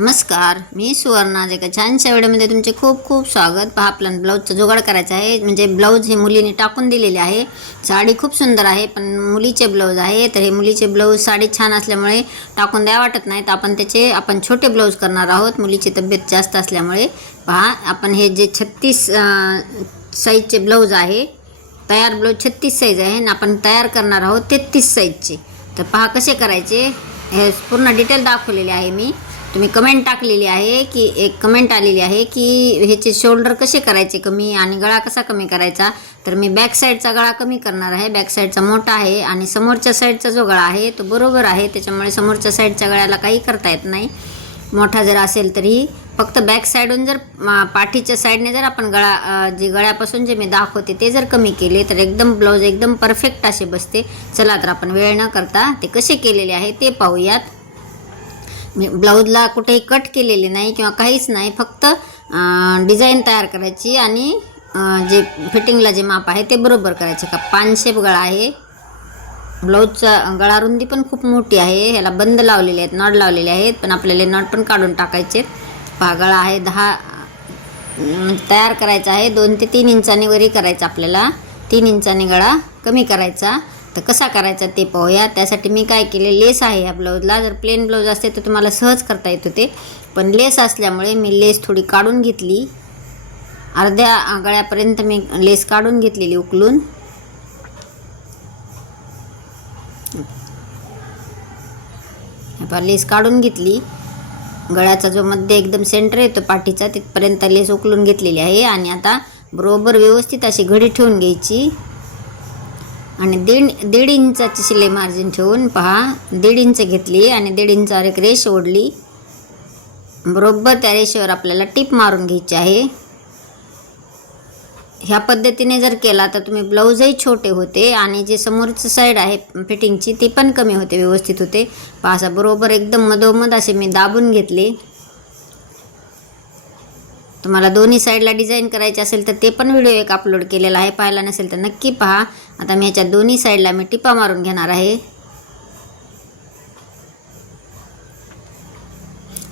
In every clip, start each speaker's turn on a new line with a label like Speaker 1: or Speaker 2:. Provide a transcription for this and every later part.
Speaker 1: नमस्कार मी सुवर्णा जे का छानशा वेळेमध्ये तुमचे खूप खूप स्वागत. पहा आपला ब्लाऊजचा जुगाड करायचा आहे. म्हणजे ब्लाऊज हे मुलीने टाकून दिलेले आहे. साडी खूप सुंदर आहे पण मुलीचे ब्लाऊज आहे. तर हे मुलीचे ब्लाऊज साडी छान असल्यामुळे टाकून द्या वाटत नाही. तर आपण त्याचे आपण छोटे ब्लाऊज करणार आहोत. मुलीची तब्येत जास्त असल्यामुळे. पहा आपण हे जे छत्तीस साईजचे ब्लाऊज आहे तयार ब्लाऊज छत्तीस साईज आहे आणि आपण तयार करणार आहोत तेहतीस साईजचे. तर पहा कसे करायचे? हे पूर्ण डिटेल दाखवलेले आहे मी. तुम्ही कमेंट टाकलेली आहे की एक कमेंट आलेली आहे की ह्याचे शोल्डर कसे करायचे कमी आणि गळा कसा कमी करायचा? तर मी बॅक साईडचा गळा कमी करणार आहे. बॅक साईडचा मोठा आहे आणि समोरच्या साईडचा जो गळा आहे तो बरोबर आहे. त्याच्यामुळे समोरच्या साईडच्या गळ्याला काही करता येत नाही. मोठा जर असेल तरी फक्त बॅक साईडून जर पाठीच्या साईडने जर आपण गळा जे गळ्यापासून जे मी दाखवते ते जर कमी केले तर एकदम ब्लाऊज एकदम परफेक्ट असे बसते. चला तर आपण वेळ न करता ते कसे केलेले आहे ते पाहूयात. ब्लाऊजला कुठेही कट केलेले नाही किंवा काहीच नाही फक्त डिझाईन तयार करायची आणि जे फिटिंगला जे माप आहे ते बरोबर करायचे. का पानशेप गळा आहे. ब्लाऊजचा गळा रुंदी पण खूप मोठी आहे. ह्याला बंद लावलेले आहेत नॉट लावलेले आहेत पण आपल्याला नॉट पण काढून टाकायचे. पहा गळा आहे दहा तयार करायचा आहे. दोन ते तीन इंचाने वरी करायचा आपल्याला. तीन इंचाने गळा कमी करायचा. तर कसा करायचा ते पाहूया. त्यासाठी मी काय केले लेस आहे या ब्लाऊजला जर प्लेन ब्लाऊज असते तर तुम्हाला सहज करता येत होते. पण लेस असल्यामुळे मी लेस थोडी काढून घेतली. अर्ध्या गळ्यापर्यंत मी लेस काढून घेतलेली उकलून. लेस काढून घेतली. गळ्याचा जो मध्य एकदम सेंटर येतो पाठीचा तिथपर्यंत लेस उकलून घेतलेली आहे. आणि आता बरोबर व्यवस्थित अशी घडी ठेवून घ्यायची. आणि दीड दीड इंचाची शिलाई मार्जिन ठेवून पहा. दीड इंच घेतली आणि दीड इंचावर एक रेष ओढली. बरोबर त्या रेषेवर आपल्याला टीप मारून घ्यायची आहे. ह्या पद्धतीने जर केला तर तुम्ही ब्लाऊजही छोटे होते आणि जे समोरचं साईड आहे फिटिंगची ती पण कमी होते व्यवस्थित होते. पहा असं बरोबर एकदम मधोमध असे मी दाबून घेतले. तुम्हाला दोन्ही साईडला डिझाईन करायची असेल तर ते पण व्हिडिओ एक अपलोड केलेला आहे. पाहायला नसेल तर नक्की पहा. आता मी ह्याच्या दोन्ही साईडला मी टिपा मारून घेणार आहे.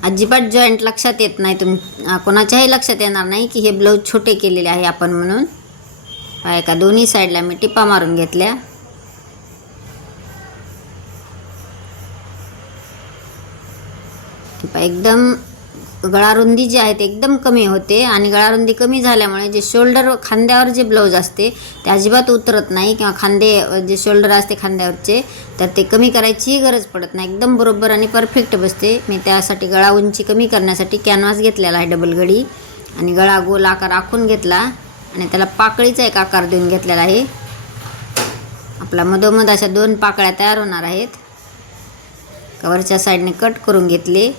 Speaker 1: अजिबात जॉईंट लक्षात येत नाही तुम कोणाच्याही लक्षात येणार नाही की हे ब्लाऊज छोटे केलेले आहे आपण म्हणून. पहा एका दोन्ही साईडला मी टिपा मारून घेतल्या. पहा, एकदम गळारुंदी जी आहे ते एकदम कमी होते आणि गळारुंदी कमी झाल्यामुळे जे शोल्डर खांद्यावर जे ब्लाऊज असते ते अजिबात उतरत नाही किंवा खांदे जे शोल्डर असते खांद्यावरचे तर ते कमी करायचीही गरज पडत नाही. एकदम बरोबर आणि परफेक्ट बसते. मी त्यासाठी गळा उंची कमी करण्यासाठी कॅनव्हास घेतलेला आहे डबल गडी आणि गळा गोल आकार आखून घेतला आणि त्याला पाकळीचा एक आकार देऊन घेतलेला आहे. आपला मधोमध अशा दोन पाकळ्या तयार होणार आहेत. कवरच्या साईडने कट करून घेतले.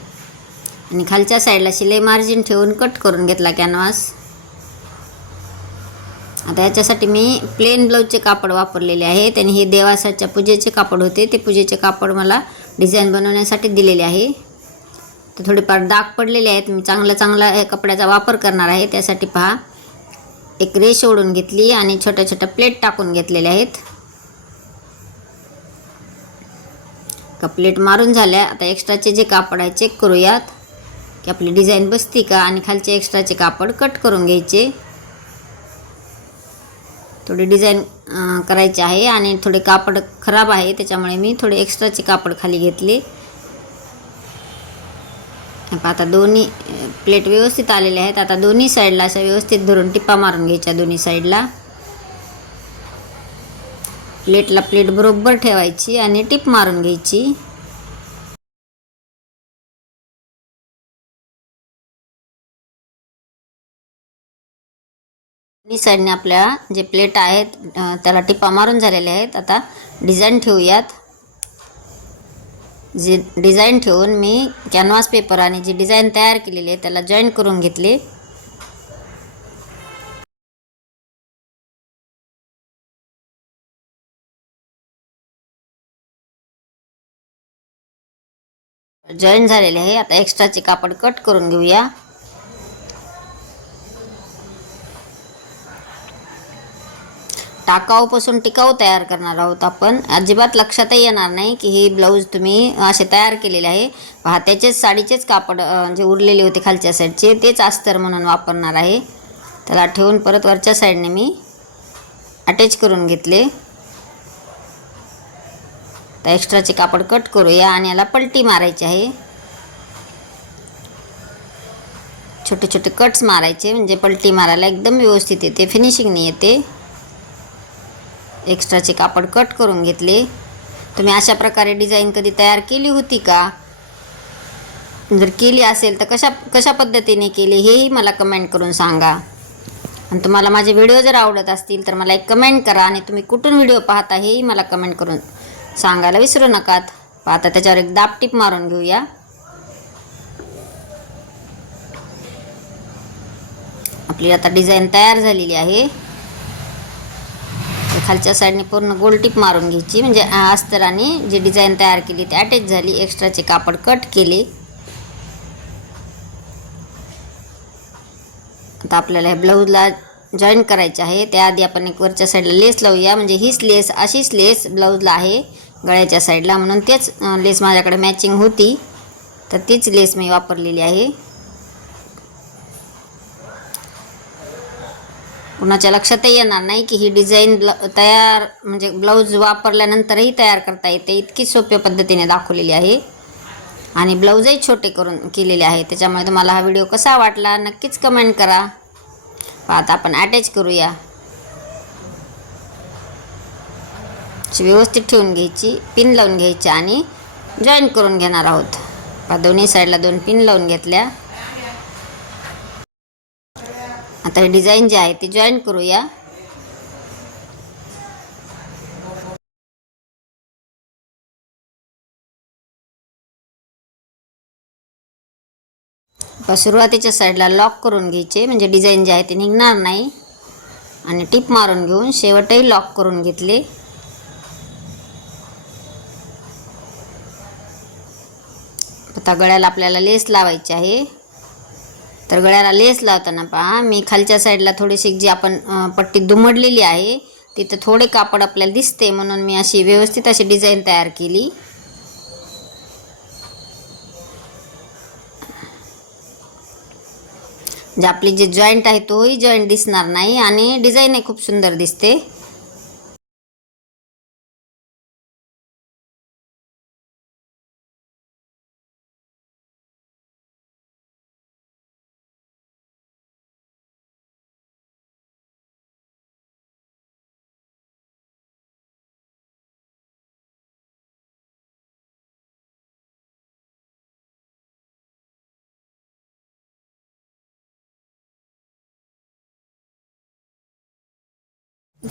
Speaker 1: आणि खालच्या साईडला शिलाई मार्जिन ठेवून कट करून घेतला कॅनव्हास आता याच्यासाठी मी प्लेन ब्लाऊजचे कापड वापरलेले आहे आणि हे देवासाच्या पूजेचे कापड होते. ते पूजेचे कापड मला डिझाईन बनवण्यासाठी दिलेले आहे. तर थोडेफार डाग पडलेले आहेत. मी चांगला चांगला कपड्याचा वापर करणार आहे. त्यासाठी पहा एक रेष ओढून घेतली आणि छोट्या छोट्या प्लेट टाकून घेतलेल्या आहेत. का प्लेट मारून झाल्या. आता एक्स्ट्राचे जे कापड आहे चेक करूयात. की आपली डिझाईन बसती का? आणि खालचे एक्स्ट्राचे कापड कट करून घ्यायचे. थोडी डिझाईन करायचे करायची आहे आणि थोडे कापड खराब आहे त्याच्यामुळे मी थोडे एक्स्ट्राचे कापड खाली घेतले. आता आता दोन्ही प्लेट व्यवस्थित आलेले आहेत. आता दोन्ही साईडला अशा व्यवस्थित धरून टिप्पा मारून घ्यायच्या दोन्ही साईडला. प्लेटला प्लेट बरोबर ठेवायची आणि टिप मारून घ्यायची. दोन्ही साईडने आपल्या जे प्लेट आहेत त्याला टिपा मारून झालेले आहेत. आता डिझाईन ठेवूयात. जे डिझाईन ठेवून मी कॅनव्हास पेपर आणि जी डिझाईन तयार केलेली आहे त्याला जॉईन करून घेतली. जॉईन झालेले आहे. आता एक्स्ट्राचे कापड कट करून घेऊया. टाकाऊपासून टिकाऊ तयार करणार आहोत आपण. अजिबात लक्षातही येणार नाही की हे ब्लाऊज तुम्ही असे तयार केलेले आहे. हात्याचेच साडीचेच कापड जे उरलेले होते खालच्या साईडचे तेच अस्तर म्हणून वापरणार आहे. त्याला ठेवून परत वरच्या साईडने मी अटॅच करून घेतले. तर एक्स्ट्राचे कापड कट करूया आणि याला पलटी मारायची आहे. छोटे छोटे कट्स मारायचे म्हणजे पलटी मारायला एकदम व्यवस्थित येते फिनिशिंगने येते. एक्स्ट्राचे कापड कट करून घेतले. तुम्ही अशा प्रकारे डिझाईन कधी तयार केली होती का? जर केली असेल तर कशा कशा पद्धतीने केली हेही मला कमेंट करून सांगा. आणि तुम्हाला माझे व्हिडिओ जर आवडत असतील तर मला एक कमेंट करा आणि तुम्ही कुठून व्हिडिओ पाहता हेही मला कमेंट करून सांगायला विसरू नकात पाहता त्याच्यावर एक दाब टीप मारून घेऊया. आपली आता डिझाईन तयार झालेली आहे. खालच्या साईडने पूर्ण गोल टिप मारून घ्यायची. म्हणजे अस्तराने जी डिझाईन तयार केली ती अटॅच झाली. एक्स्ट्राचे कापड कट केले. आता आपल्याला ह्या ब्लाऊजला जॉईन करायचे आहे. त्याआधी आपण एक वरच्या साईडला लेस लावूया. म्हणजे हीच लेस अशीच लेस ब्लाऊजला आहे गळ्याच्या साईडला. म्हणून तेच लेस माझ्याकडे मॅचिंग होती. तर तीच लेस मी वापरलेली आहे. कुणाच्या लक्षातही येणार नाही की ही डिझाईन ब्ला तयार म्हणजे ब्लाऊज वापरल्यानंतरही तयार करता येते. इतकी सोप्या पद्धतीने दाखवलेली आहे. आणि ब्लाऊजही छोटे करून केलेले आहे. त्याच्यामुळे तुम्हाला हा व्हिडिओ कसा वाटला नक्कीच कमेंट करा. आता आपण अटॅच करूया. व्यवस्थित ठेवून घ्यायची पिन लावून घ्यायची आणि जॉईन करून घेणार आहोत. दोन्ही साईडला दोन पिन लावून घेतल्या. आता हे डिझाईन जे आहे ते जॉईन करूया. सुरुवातीच्या साईडला लॉक करून घ्यायचे. म्हणजे डिझाईन जे आहे ते निघणार नाही. आणि टिप मारून घेऊन शेवटही लॉक करून घेतले. आता गळ्याला आपल्याला लेस लावायची आहे. तर गळ्याला लेस लावताना पहा. मी खालच्या साईडला थोडीशी जी आपण पट्टी दुमडलेली आहे तिथं थोडे कापड आपल्याला दिसते. म्हणून मी अशी व्यवस्थित अशी डिझाईन तयार केली. जे आपली जे जॉईंट आहे तोही जॉईंट दिसणार नाही आणि डिझाईनही खूप सुंदर दिसते.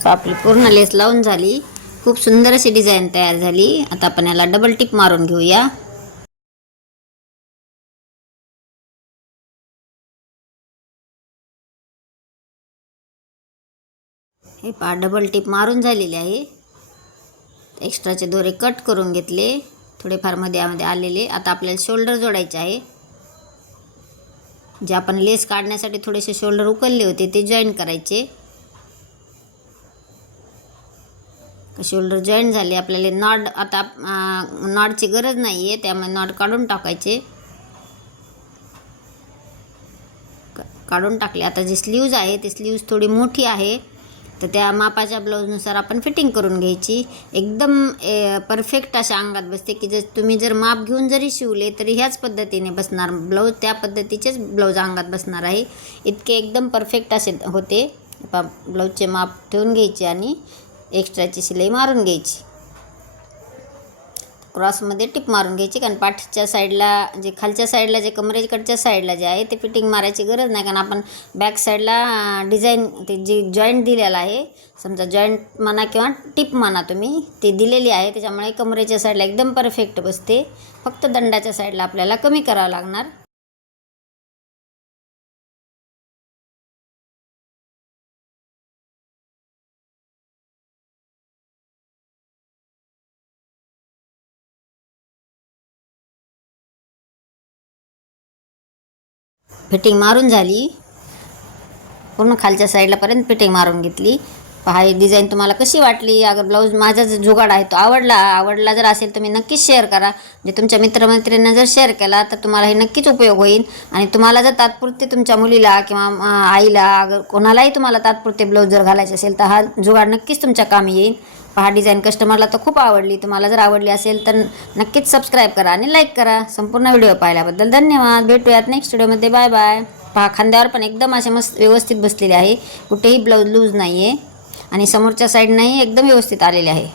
Speaker 1: आपली पूर्ण लेस लावून झाली. खूप सुंदर अशी डिझाईन तयार झाली. आता आपण याला डबल टिप मारून घेऊया. हे पहा डबल टिप मारून झालेली आहे. एक्स्ट्राचे दोरे कट करून घेतले. थोडेफारमध्ये यामध्ये आलेले. आता आपल्याला शोल्डर जोडायचे आहे. जे आपण लेस काढण्यासाठी थोडेसे शोल्डर उकलले होते ते जॉईन करायचे. शोल्डर जॉईन झाले. आपल्याला नॉड आता नॉडची गरज नाही आहे त्यामुळे नॉड काढून टाकायचे. काढून टाकले. आता जी स्लीव्ज आहे ती स्लीव्ज थोडी मोठी आहे. तर त्या मापाच्या ब्लाऊजनुसार आपण फिटिंग करून घ्यायची. एकदम परफेक्ट अशा अंगात बसते की जर तुम्ही जर माप घेऊन जरी शिवले तरी ह्याच पद्धतीने बसणार ब्लाऊज त्या पद्धतीचेच ब्लाऊज अंगात बसणार आहे. इतके एकदम परफेक्ट असे होते. ब्लाऊजचे माप ठेवून घ्यायचे आणि एक्स्ट्राची शिलाई मारून घ्यायची. क्रॉसमध्ये टिप मारून घ्यायची कारण पाठच्या साईडला जे खालच्या साईडला जे कमरेकडच्या साईडला जे आहे ते फिटिंग मारायची गरज नाही कारण आपण बॅक साईडला डिझाईन ते जे जॉईंट दिलेलं आहे समजा जॉईंट म्हणा किंवा टिप म्हणा तुम्ही ते दिलेली आहे त्याच्यामुळे कमरेच्या साईडला एकदम परफेक्ट बसते. फक्त दंडाच्या साईडला आपल्याला कमी करावं लागणार. फिटिंग मारून झाली. पूर्ण खालच्या साईडलापर्यंत फिटिंग मारून घेतली. पहा ही डिझाईन तुम्हाला कशी वाटली? अगर ब्लाऊज माझा जो जुगाड आहे तो आवडला. आवडला जर असेल तर मी नक्कीच शेअर करा. म्हणजे तुमच्या मित्रमैत्रिणींना जर शेअर केला तर तुम्हाला हे नक्कीच उपयोग होईल. आणि तुम्हाला जर तात्पुरते तुमच्या मुलीला किंवा आईला अगर कोणालाही तुम्हाला तात्पुरते ब्लाऊज जर घालायचे असेल तर हा जुगाड नक्कीच तुमच्या कामी येईल. पहा डिझाईन कस्टमरला तर खूप आवडली. तुम्हाला जर आवडली असेल तर नक्कीच सबस्क्राईब करा आणि लाईक करा. संपूर्ण व्हिडिओ पाहिल्याबद्दल धन्यवाद. भेटूयात नेक्स्ट व्हिडिओमध्ये बाय बाय पहा खांद्यावर पण एकदम असे मस्त व्यवस्थित बसलेले आहे. कुठेही ब्लाऊज लूज नाही आहे आणि समोरच्या साईडनंही एकदम व्यवस्थित आलेले आहे.